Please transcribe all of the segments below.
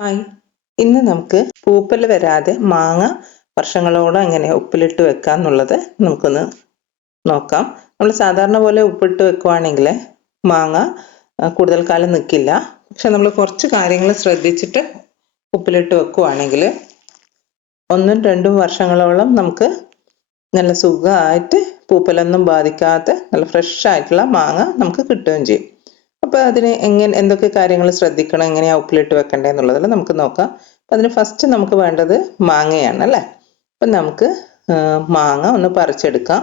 Hi, ഇന്ന് നമുക്ക് പൂപ്പൽ വരാതെ മാങ്ങ വർഷങ്ങളോളം എങ്ങനെ ഉപ്പിലിട്ട് വെക്കാം എന്നുള്ളത് നമുക്കൊന്ന് നോക്കാം. നമ്മൾ സാധാരണ പോലെ ഉപ്പിട്ട് വെക്കുവാണെങ്കിൽ മാങ്ങ കൂടുതൽ കാലം നിൽക്കില്ല. പക്ഷെ നമ്മൾ കുറച്ച് കാര്യങ്ങൾ ശ്രദ്ധിച്ചിട്ട് ഉപ്പിലിട്ട് വെക്കുവാണെങ്കിൽ 1-2 വർഷങ്ങളോളം നമുക്ക് നല്ല സുഖമായിട്ട് പൂപ്പലൊന്നും ബാധിക്കാത്ത നല്ല ഫ്രഷ് ആയിട്ടുള്ള മാങ്ങ നമുക്ക് കിട്ടുകയും ചെയ്യും. അപ്പോൾ അതിന് എന്തൊക്കെ കാര്യങ്ങൾ ശ്രദ്ധിക്കണം, എങ്ങനെയാ ഉപ്പിലിട്ട് വെക്കണ്ടേ എന്നുള്ളതിൽ നമുക്ക് നോക്കാം. അപ്പം അതിന് ഫസ്റ്റ് നമുക്ക് വേണ്ടത് മാങ്ങയാണ് അല്ലേ. അപ്പം നമുക്ക് മാങ്ങ ഒന്ന് പറിച്ചെടുക്കാം.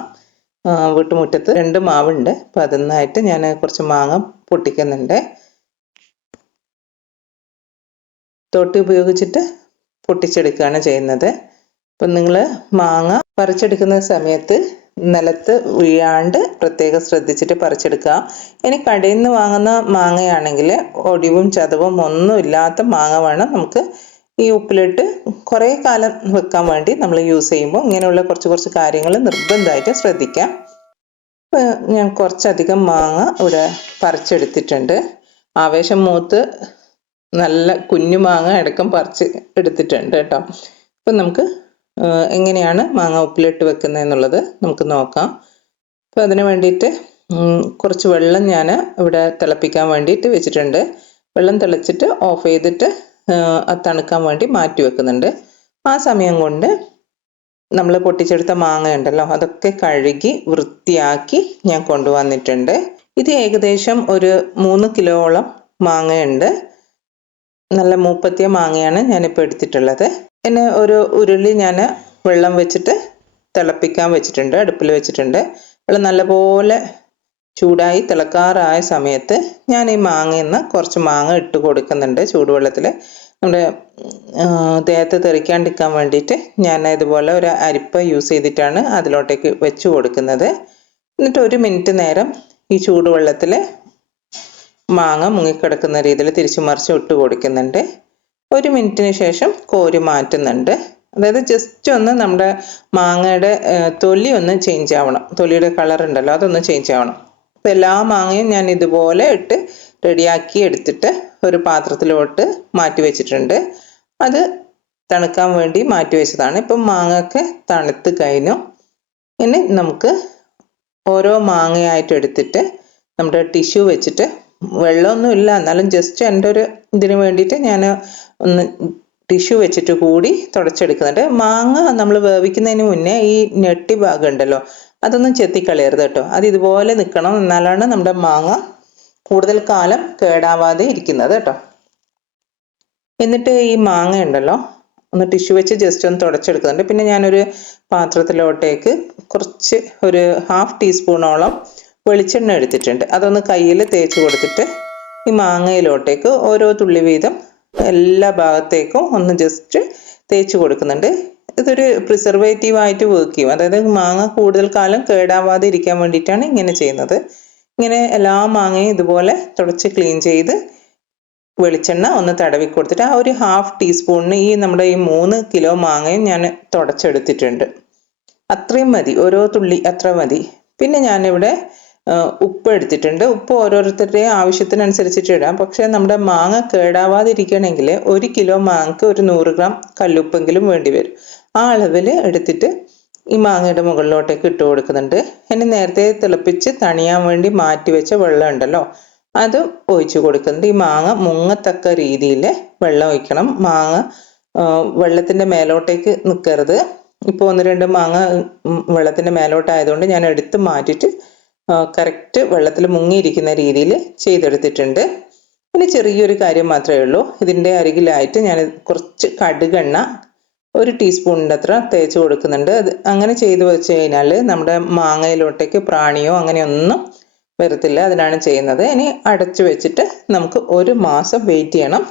വീട്ടുമുറ്റത്ത് 2 മാവുണ്ട്. അപ്പം അതിന്നായിട്ട് ഞാൻ കുറച്ച് മാങ്ങ പൊട്ടിക്കുന്നുണ്ട്. തോട്ടി ഉപയോഗിച്ചിട്ട് പൊട്ടിച്ചെടുക്കുകയാണ് ചെയ്യുന്നത്. അപ്പം നിങ്ങൾ മാങ്ങ പറിച്ചെടുക്കുന്ന സമയത്ത് നിലത്ത് വീഴാണ്ട് പ്രത്യേകം ശ്രദ്ധിച്ചിട്ട് പറിച്ചെടുക്കുക. ഇനി കടയിൽ നിന്ന് വാങ്ങുന്ന മാങ്ങയാണെങ്കിൽ ഒടിവും ചതവും ഒന്നും ഇല്ലാത്ത മാങ്ങ വേണം നമുക്ക് ഈ ഉപ്പിലിട്ട് കുറേ കാലം വെക്കാൻ വേണ്ടി നമ്മൾ യൂസ് ചെയ്യുമ്പോൾ ഇങ്ങനെയുള്ള കുറച്ച് കാര്യങ്ങൾ നിർബന്ധമായിട്ട് ശ്രദ്ധിക്കാം. ഞാൻ കുറച്ചധികം മാങ്ങ ഇവിടെ പറിച്ചെടുത്തിട്ടുണ്ട്. ആവേശം മൂത്ത് നല്ല കുഞ്ഞു മാങ്ങ അടക്കം പറിച്ച് എടുത്തിട്ടുണ്ട് കേട്ടോ. അപ്പം നമുക്ക് എങ്ങനെയാണ് മാങ്ങ ഉപ്പിലിട്ട് വെക്കുന്നത് എന്നുള്ളത് നമുക്ക് നോക്കാം. അപ്പോൾ അതിന് വേണ്ടിയിട്ട് കുറച്ച് വെള്ളം ഞാൻ ഇവിടെ തിളപ്പിക്കാൻ വേണ്ടിയിട്ട് വെച്ചിട്ടുണ്ട്. വെള്ളം തിളച്ചിട്ട് ഓഫ് ചെയ്തിട്ട് അത് തണുക്കാൻ വേണ്ടി മാറ്റി വെക്കുന്നുണ്ട്. ആ സമയം കൊണ്ട് നമ്മൾ പൊട്ടിച്ചെടുത്ത മാങ്ങ ഉണ്ടല്ലോ അതൊക്കെ കഴുകി വൃത്തിയാക്കി ഞാൻ കൊണ്ടുവന്നിട്ടുണ്ട്. ഇത് ഏകദേശം ഒരു 3 കിലോളം മാങ്ങയുണ്ട്. നല്ല മൂപ്പത്തിയ മാങ്ങയാണ് ഞാനിപ്പോൾ എടുത്തിട്ടുള്ളത്. പിന്നെ ഒരു ഉരുളി ഞാൻ വെള്ളം വെച്ചിട്ട് തിളപ്പിക്കാൻ വെച്ചിട്ടുണ്ട്, അടുപ്പിൽ വെച്ചിട്ടുണ്ട്. വെള്ളം നല്ലപോലെ ചൂടായി തിളക്കാറായ സമയത്ത് ഞാൻ ഈ മാങ്ങയിൽ നിന്ന് കുറച്ച് മാങ്ങ ഇട്ട് കൊടുക്കുന്നുണ്ട് ചൂടുവെള്ളത്തിൽ. നമ്മുടെ ദേഹത്ത് തെറിക്കാണ്ടിരിക്കാൻ വേണ്ടിയിട്ട് ഞാൻ ഇതുപോലെ ഒരു അരിപ്പ യൂസ് ചെയ്തിട്ടാണ് അതിലോട്ടേക്ക് വെച്ച് കൊടുക്കുന്നത്. എന്നിട്ട് 1 മിനിറ്റ് നേരം ഈ ചൂടുവെള്ളത്തിൽ മാങ്ങ മുങ്ങിക്കിടക്കുന്ന രീതിയിൽ തിരിച്ചു മറിച്ച് ഇട്ട് കൊടുക്കുന്നുണ്ട്. 1 മിനിറ്റിന് ശേഷം കോരി മാറ്റുന്നുണ്ട്. അതായത് ജസ്റ്റ് ഒന്ന് നമ്മുടെ മാങ്ങയുടെ തൊലി ഒന്ന് ചേഞ്ച് ആവണം. തൊലിയുടെ കളർ ഉണ്ടല്ലോ അതൊന്ന് ചേഞ്ച് ആവണം. അപ്പോൾ എല്ലാ മാങ്ങയും ഞാൻ ഇതുപോലെ ഇട്ട് റെഡിയാക്കി എടുത്തിട്ട് ഒരു പാത്രത്തിലോട്ട് മാറ്റി വെച്ചിട്ടുണ്ട്. അത് തണുക്കാൻ വേണ്ടി മാറ്റി വെച്ചതാണ്. ഇപ്പം മാങ്ങയൊക്കെ തണുത്ത് കഴിഞ്ഞു. ഇനി നമുക്ക് ഓരോ മാങ്ങയായിട്ട് എടുത്തിട്ട് നമ്മുടെ ടിഷ്യൂ വെച്ചിട്ട്, വെള്ളമൊന്നും ഇല്ല എന്നാലും ജസ്റ്റ് എൻ്റെ ഒരു ഇതിന് വേണ്ടിയിട്ട് ഞാൻ ഒന്ന് ടിഷ്യൂ വെച്ചിട്ട് കൂടി തുടച്ചെടുക്കുന്നുണ്ട്. മാങ്ങ നമ്മൾ വേവിക്കുന്നതിന് മുന്നേ ഈ ഞെട്ടി ഭാഗം ഉണ്ടല്ലോ അതൊന്നും ചെത്തിക്കളയരുത് കേട്ടോ. അത് ഇതുപോലെ നിൽക്കണം, എന്നാലാണ് നമ്മുടെ മാങ്ങ കൂടുതൽ കാലം കേടാവാതെ ഇരിക്കുന്നത് കേട്ടോ. എന്നിട്ട് ഈ മാങ്ങ ഉണ്ടല്ലോ ഒന്ന് ടിഷ്യൂ വെച്ച് ജസ്റ്റ് ഒന്ന് തുടച്ചെടുക്കുന്നുണ്ട്. പിന്നെ ഞാനൊരു പാത്രത്തിലോട്ടേക്ക് കുറച്ച് ഒരു 1/2 ടീസ്പൂണോളം വെളിച്ചെണ്ണ എടുത്തിട്ടുണ്ട്. അതൊന്ന് കയ്യിൽ തേച്ച് കൊടുത്തിട്ട് ഈ മാങ്ങയിലോട്ടേക്ക് ഓരോ തുള്ളി വീതം എല്ലാ ഭാഗത്തേക്കും ഒന്ന് ജസ്റ്റ് തേച്ച് കൊടുക്കുന്നുണ്ട്. ഇതൊരു പ്രിസർവേറ്റീവ് ആയിട്ട് വർക്ക് ചെയ്യും. അതായത് മാങ്ങ കൂടുതൽ കാലം കേടാവാതെ ഇരിക്കാൻ വേണ്ടിയിട്ടാണ് ഇങ്ങനെ ചെയ്യുന്നത്. ഇങ്ങനെ എല്ലാ മാങ്ങയും ഇതുപോലെ തുടച്ച് ക്ലീൻ ചെയ്ത് വെളിച്ചെണ്ണ ഒന്ന് തടവി കൊടുത്തിട്ട് ആ ഒരു 1/2 ടീസ്പൂണിന് ഈ നമ്മുടെ ഈ 3 കിലോ മാങ്ങയും ഞാൻ തുടച്ചെടുത്തിട്ടുണ്ട്. അത്രയും മതി, ഓരോ തുള്ളി അത്ര മതി. പിന്നെ ഞാനിവിടെ ഉപ്പ് എടുത്തിട്ടുണ്ട്. ഉപ്പ് ഓരോരുത്തരുടെയും ആവശ്യത്തിനനുസരിച്ചിട്ട് ഇടാം. പക്ഷെ നമ്മുടെ മാങ്ങ കേടാവാതിരിക്കണമെങ്കിൽ 1 കിലോ മാങ്ങക്ക് ഒരു 100 ഗ്രാം കല്ലുപ്പെങ്കിലും വേണ്ടി വരും. ആ അളവിൽ എടുത്തിട്ട് ഈ മാങ്ങയുടെ മുകളിലോട്ടേക്ക് ഇട്ട് കൊടുക്കുന്നുണ്ട്. ഇനി നേരത്തെ തിളപ്പിച്ച് തണിയാൻ വേണ്ടി മാറ്റി വെച്ച വെള്ളം ഉണ്ടല്ലോ അത് ഒഴിച്ചു കൊടുക്കുന്നുണ്ട്. ഈ മാങ്ങ മുങ്ങത്തക്ക രീതിയിൽ വെള്ളം ഒഴിക്കണം. മാങ്ങ വെള്ളത്തിന്റെ മേലോട്ടേക്ക് നിൽക്കരുത്. ഇപ്പോൾ 1-2 മാങ്ങ വെള്ളത്തിന്റെ മേലോട്ടായതുകൊണ്ട് ഞാൻ എടുത്ത് മാറ്റിയിട്ട് കറക്റ്റ് വെള്ളത്തിൽ മുങ്ങിയിരിക്കുന്ന രീതിയിൽ ചെയ്തെടുത്തിട്ടുണ്ട്. ഇനി ചെറിയൊരു കാര്യം മാത്രമേ ഉള്ളൂ. ഇതിൻ്റെ അരികിലായിട്ട് ഞാൻ കുറച്ച് കടുകെണ്ണ 1 ടീസ്പൂണിൻ്റെ അത്ര തേച്ച് കൊടുക്കുന്നുണ്ട്. അത് അങ്ങനെ ചെയ്തു വെച്ച് കഴിഞ്ഞാൽ നമ്മുടെ മാങ്ങയിലോട്ടേക്ക് പ്രാണിയോ അങ്ങനെയൊന്നും വരത്തില്ല. അതിനാണ് ചെയ്യുന്നത്. ഇനി അടച്ചു വെച്ചിട്ട് നമുക്ക് 1 മാസം വെയിറ്റ് ചെയ്യണം.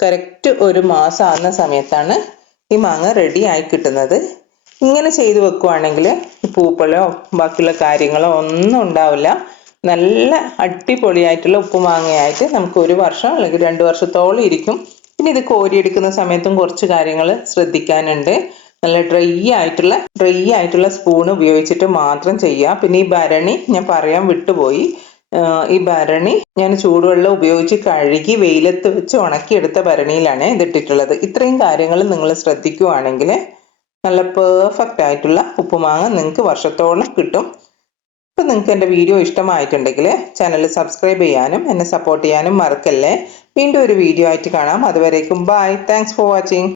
കറക്റ്റ് 1 മാസം ആകുന്ന സമയത്താണ് ഈ മാങ്ങ റെഡി ആയി കിട്ടുന്നത്. ഇങ്ങനെ ചെയ്തു വെക്കുവാണെങ്കിൽ പൂപ്പലോ ബാക്കിയുള്ള കാര്യങ്ങളോ ഒന്നും ഉണ്ടാവില്ല. നല്ല അടിപൊളിയായിട്ടുള്ള ഉപ്പുമാങ്ങയായിട്ട് നമുക്ക് 1 വർഷം അല്ലെങ്കിൽ 2 വർഷത്തോളം ഇരിക്കും. പിന്നെ ഇത് കോരിയെടുക്കുന്ന സമയത്തും കുറച്ച് കാര്യങ്ങൾ ശ്രദ്ധിക്കാനുണ്ട്. നല്ല ഡ്രൈ ആയിട്ടുള്ള സ്പൂൺ ഉപയോഗിച്ചിട്ട് മാത്രം ചെയ്യുക. പിന്നെ ഈ ഭരണി ഞാൻ പറയാൻ വിട്ടുപോയി. ഈ ഭരണി ഞാൻ ചൂടുവെള്ളം ഉപയോഗിച്ച് കഴുകി വെയിലത്ത് വെച്ച് ഉണക്കിയെടുത്ത ഭരണിയിലാണ് ഇതിട്ടിട്ടുള്ളത്. ഇത്രയും കാര്യങ്ങൾ നിങ്ങൾ ശ്രദ്ധിക്കുകയാണെങ്കിൽ നല്ല പെർഫെക്റ്റ് ആയിട്ടുള്ള ഉപ്പുമാങ്ങ നിങ്ങൾക്ക് വർഷത്തോളം കിട്ടും. ഇപ്പം നിങ്ങൾക്ക് എൻ്റെ വീഡിയോ ഇഷ്ടമായിട്ടുണ്ടെങ്കിൽ ചാനൽ സബ്സ്ക്രൈബ് ചെയ്യാനും എന്നെ സപ്പോർട്ട് ചെയ്യാനും മറക്കല്ലേ. വീണ്ടും ഒരു വീഡിയോ ആയിട്ട് കാണാം. അതുവരേക്കും ബൈ. Thanks for watching.